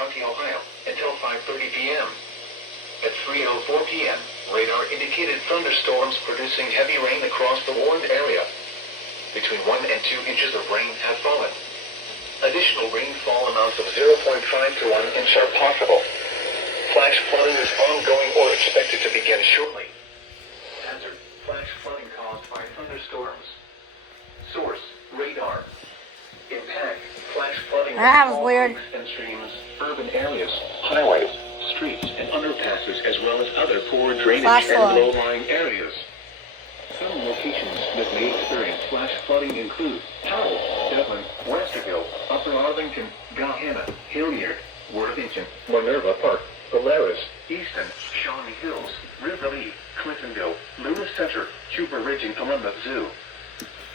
County, Ohio, until 5:30 p.m. At 3:04 p.m., radar indicated thunderstorms producing heavy rain across the warned area. Between 1 and 2 inches of rain have fallen. Additional rainfall amounts of 0.5 to 1 inch are possible. Flash flooding is ongoing or expected to begin shortly. Hazard: flash flooding caused by thunderstorms. Source: radar. Impact: flash flooding That was all weird. creeks and streams, urban areas, highways, streets, and underpasses, as well as other poor drainage Flash and flood. low-lying areas. Some locations that may experience flash flooding include Powell, Dublin, Westerville, Upper Arlington, Gahanna, Hilliard, Worthington, Minerva Park, Polaris, Easton, Shawnee Hills, Riverlea, Clintonville, Lewis Center, Cuba Ridge, and Columbus Zoo.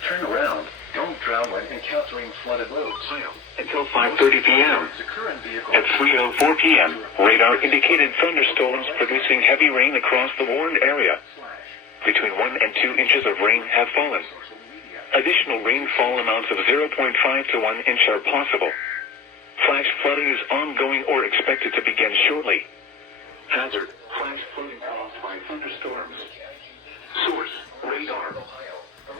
Turn around. Don't drown when encountering flooded roads. Until 5:30 p.m. At 3:04 p.m., radar indicated thunderstorms producing heavy rain across the warned area. Between 1 and 2 inches of rain have fallen. Additional rainfall amounts of 0.5 to 1 inch are possible. Flash flooding is ongoing or expected to begin shortly. Hazard: flash flooding caused by thunderstorms. Source: radar.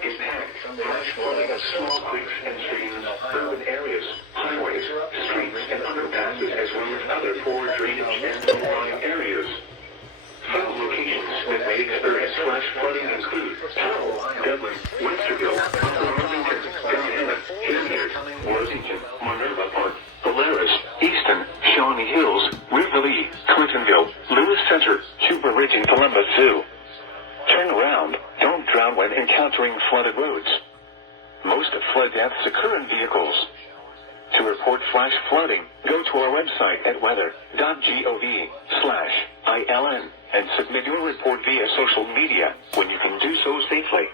Impact: flash flooding of small creeks and streams, urban areas, highways, streets, and underpasses, as well as other poor drainage and low-lying areas. Some locations that may experience flash flooding include Powell, Dublin, Westerville, Arlington, Gahanna, Hilliard, Worthington, Minerva Park, Polaris, Easton, Shawnee Hills, Riverlea, Clintonville, Lewis Center, Cuba Ridge, and Columbus Zoo. Turn around. Don't drown when encountering flooded roads. Most flood deaths occur in vehicles. To report flash flooding, go to our website at weather.gov/ILN and submit your report via social media when you can do so safely.